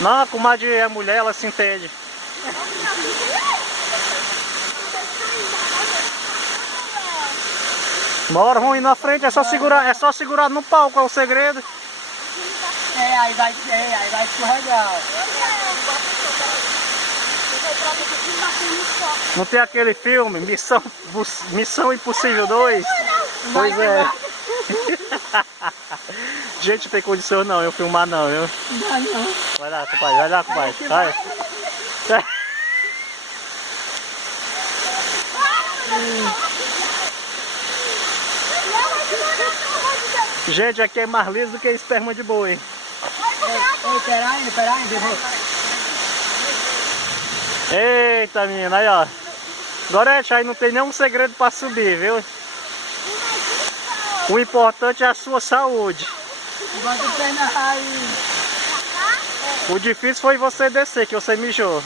Não, a comadre é mulher, ela se entende. Bora, vamos ir na frente, é só segurar no palco, é o segredo. Aí vai escorregar. Não tem aquele filme, Missão Impossível 2? Pois é. Gente, não tem condição não, eu filmar não, viu? Não. Vai lá, compadre, vai. Gente, aqui é mais liso do que esperma de boi. Ei, peraí, derrubou. Eita, menina, aí ó. Gorete, aí não tem nenhum segredo pra subir, viu? O importante é a sua saúde. Bota o pé na raiz. O difícil foi você descer, que você mijou.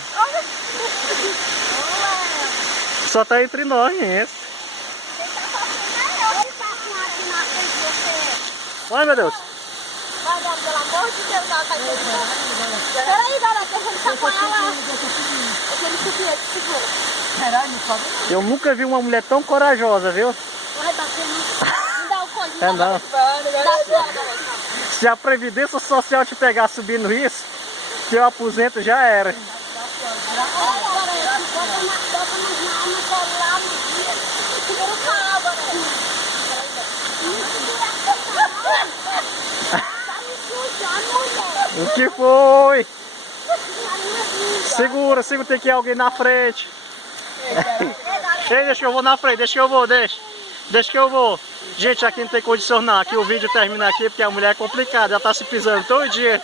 Só tá entre nós, hein? Ai, meu Deus. Vai, Dora, pelo amor de Deus, ela tá entendendo. Peraí, Dora, deixa ele chacoalhar lá. Deixa ele subir, ele segura. Peraí, não sobe não. Eu nunca vi uma mulher tão corajosa, viu? Vai bater, não dá o coisinho. É não. Dá fora, Dora. Se a Previdência Social te pegar subindo isso, teu aposento já era. Bota nas armas, colar no dia. Segura o carro, Dora. O que foi? Segura, tem que ir alguém na frente. Ei, deixa que eu vou na frente, deixa que eu vou. Gente, aqui não tem condição não, aqui o vídeo termina aqui porque a mulher é complicada, ela tá se pisando todo dia.